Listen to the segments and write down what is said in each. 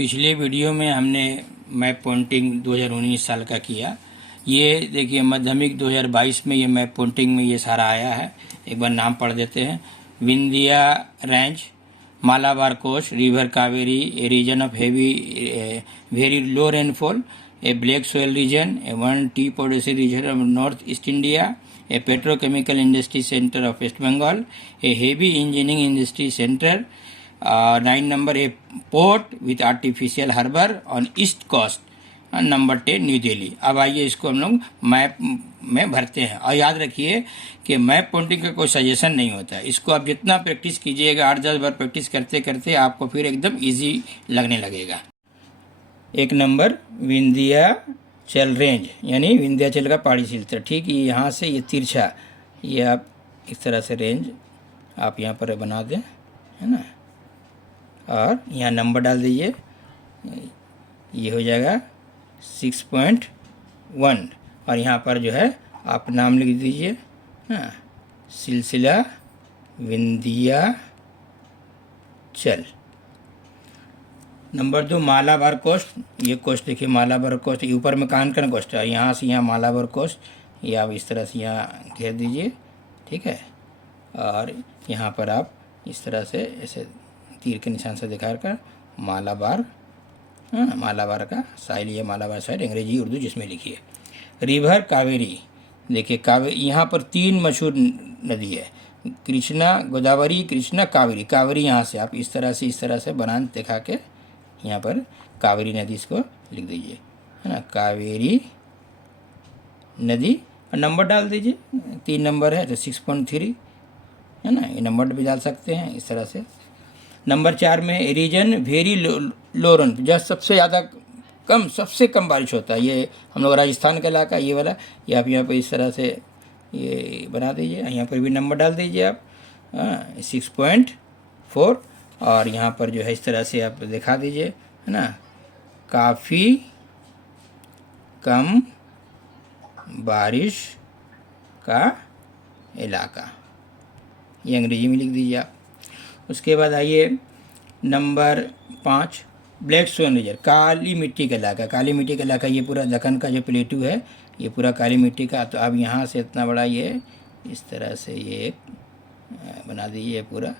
पिछले वीडियो में हमने मैप पॉइंटिंग 2019 साल का किया। ये देखिए माध्यमिक 2022 में ये मैप पॉइंटिंग में ये सारा आया है। एक बार नाम पढ़ देते हैं। Vindhya range, Malabar coast, river Kaveri, a region of heavy very low rainfall, a black soil region, a one tea producing region of north east India, a petrochemical industry center of West Bengal, a heavy engineering industry center, 9 number a port with artificial harbor on east coast, number 10 new Delhi. अब आइए इसको हम लोग map में भरते हैं। और याद रखिए कि मैप पॉइंटिंग का कोई सजेशन नहीं होता है। इसको आप जितना प्रैक्टिस कीजिएगा 8-10 बार प्रैक्टिस करते करते आपको फिर एकदम इजी लगने लगेगा। एक नंबर विंध्याचल रेंज यानी विंध्याचल का पहाड़ी क्षेत्र। ठीक, ये यहाँ से ये तिरछा, ये आप इस तरह से रेंज आप यहाँ पर बना दें, है ना, और यहाँ नंबर डाल दीजिए। ये हो जाएगा 6.1 और यहाँ पर जो है आप नाम लिख दीजिए, हाँ, सिलसिला विंध्याचल। Number 2 Malabar coast. ये कोस्ट देखिए मालाबार कोस्ट, ये ऊपर में कानकन कोस्ट है, यहाँ से यहाँ मालाबार कोस्ट, ये आप इस तरह से यहाँ घेर दीजिए, ठीक है। और यहाँ पर आप इस तरह से ऐसे तीर के निशान से दिखा कर मालाबार, हाँ, मालाबार का साइल, ये मालाबार साइड अंग्रेजी उर्दू जिसमें लिखिए। रिवर कावेरी, देखिए कावेरी यहाँ पर 3 मशहूर नदी है, कृष्णा, गोदावरी, कृष्णा, कावेरी। कावेरी यहाँ से आप इस तरह से बनान दिखा के यहाँ पर कावेरी नदी इसको लिख दीजिए, है ना, कावेरी नदी। और नंबर डाल दीजिए, 3 नंबर है तो 6.3, है ना, ये नंबर भी डाल सकते हैं इस तरह से। नंबर 4 में रीजन वेरी लो रन, जहाँ सबसे ज़्यादा कम, सबसे कम बारिश होता है, ये हम लोग राजस्थान का इलाका ये वाला, ये आप यहाँ पर इस तरह से ये बना दीजिए। यहाँ पर भी नंबर डाल दीजिए आप, 6.4 और यहाँ पर जो है इस तरह से आप दिखा दीजिए, है ना, काफ़ी कम बारिश का इलाका, ये अंग्रेजी में लिख दीजिए आप। उसके बाद आइए नंबर 5 ब्लैक सोयल रीजन, काली मिट्टी का इलाका। काली मिट्टी का इलाका ये पूरा दक्कन का जो प्लेटू है ये पूरा काली मिट्टी का। तो आप यहाँ से इतना बड़ा ये इस तरह से ये बना दीजिए पूरा।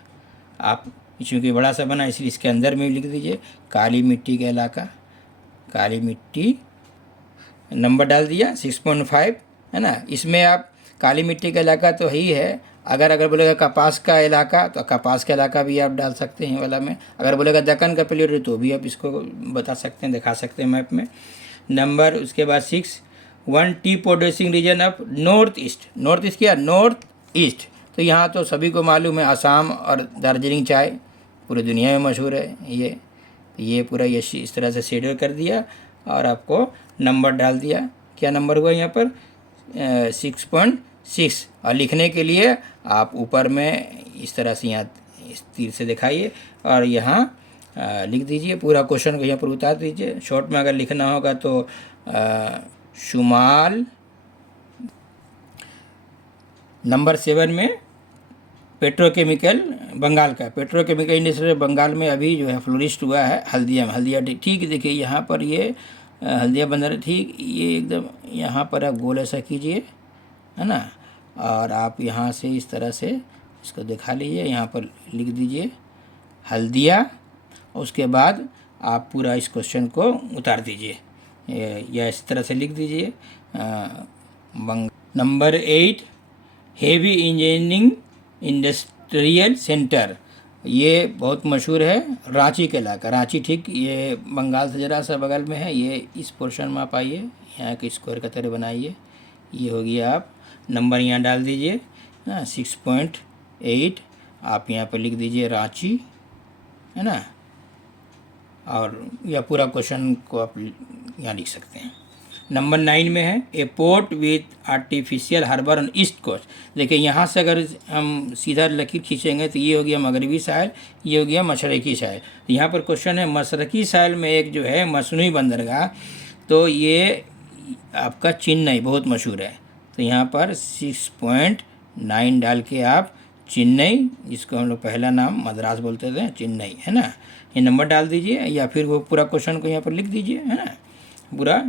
आप चूँकि बड़ा सा बना इसलिए इसके अंदर में लिख दीजिए काली मिट्टी का इलाका, काली मिट्टी। नंबर डाल दिया 6.5, है ना। इसमें आप काली मिट्टी का इलाका तो ही है, अगर बोलेगा कपास का इलाका तो कपास का इलाका भी आप डाल सकते हैं वाला में। अगर बोलेगा दक्कन का प्लेटू तो भी आप इसको बता सकते हैं, दिखा सकते हैं मैप में। नंबर उसके बाद 6 1 tea producing region of north east. North east क्या, नॉर्थ ईस्ट तो यहाँ तो सभी को मालूम है असम और दार्जिलिंग चाय पूरी दुनिया में मशहूर है। ये पूरा ये इस तरह से शेड्यूल कर दिया और आपको नंबर डाल दिया। क्या नंबर हुआ यहाँ पर 6.6। और लिखने के लिए आप ऊपर में इस तरह से यहाँ इस तीर से दिखाइए और यहाँ लिख दीजिए पूरा क्वेश्चन को यहाँ पर उतार दीजिए। शॉर्ट में अगर लिखना होगा तो शुमाल। नंबर 7 में पेट्रोकेमिकल बंगाल का, पेट्रोकेमिकल इंडस्ट्री बंगाल में अभी जो है फ्लोरिस्ट हुआ है हल्दिया में। हल्दिया ठीक देखिए यहाँ पर ये हल्दिया बंदर, ठीक ये एकदम यहाँ पर आप गोल ऐसा कीजिए, है ना, और आप यहाँ से इस तरह से इसको दिखा लीजिए, यहाँ पर लिख दीजिए हल्दिया। उसके बाद आप पूरा इस क्वेश्चन को उतार दीजिए या इस तरह से लिख दीजिए number 8 heavy engineering industrial centre, ये बहुत मशहूर है, रांची का इलाका। रांची ठीक ये बंगाल से ज़रा सा बगल में है। ये इस पोर्शन में आप आइए, यहाँ के स्क्वायर का तरह बनाइए। ये हो गया, आप नंबर यहाँ डाल दीजिए 6.8, आप यहाँ पर लिख दीजिए रांची, है ना, और यह पूरा क्वेश्चन को आप यहाँ लिख सकते हैं। नंबर 9 में है a port with artificial harbour on east coast. देखिए यहाँ से अगर हम सीधा लकीर खींचेंगे तो ये हो गया मगरबी साहिल, ये हो गया मशरकी साहिल। यहाँ पर क्वेश्चन है मशरकी साहिल में एक जो है मसनूई बंदरगाह, तो ये आपका चेन्नई बहुत मशहूर है। तो यहाँ पर 6.9 डाल के आप चेन्नई, जिसको हम लोग पहला नाम मद्रास बोलते थे, चेन्नई, है ना, ये नंबर डाल दीजिए या फिर वो पूरा क्वेश्चन को यहाँ पर लिख दीजिए, है ना, पूरा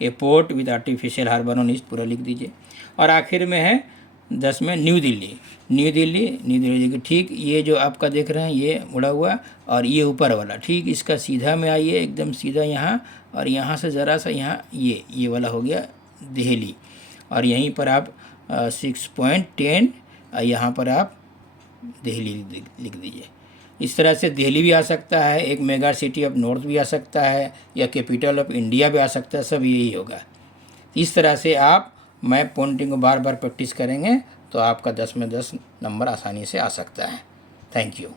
a port with artificial harbour on east पूरा लिख दीजिए। और आखिर में है 10 में न्यू दिल्ली। न्यू दिल्ली देखिए ठीक, ये जो आपका देख रहे हैं ये मुड़ा हुआ और ये ऊपर वाला, ठीक इसका सीधा में आइए, एकदम सीधा यहाँ, और यहाँ से ज़रा सा यहाँ ये वाला हो गया दिल्ली, और यहीं पर आप 6.10 यहाँ पर आप दिल्ली लिख दीजिए। इस तरह से दिल्ली भी आ सकता है, एक मेगा सिटी ऑफ नॉर्थ भी आ सकता है, या कैपिटल ऑफ इंडिया भी आ सकता है, सब यही होगा। इस तरह से आप मैप पॉइंटिंग को बार बार प्रैक्टिस करेंगे तो आपका 10 में 10 नंबर आसानी से आ सकता है। Thank you.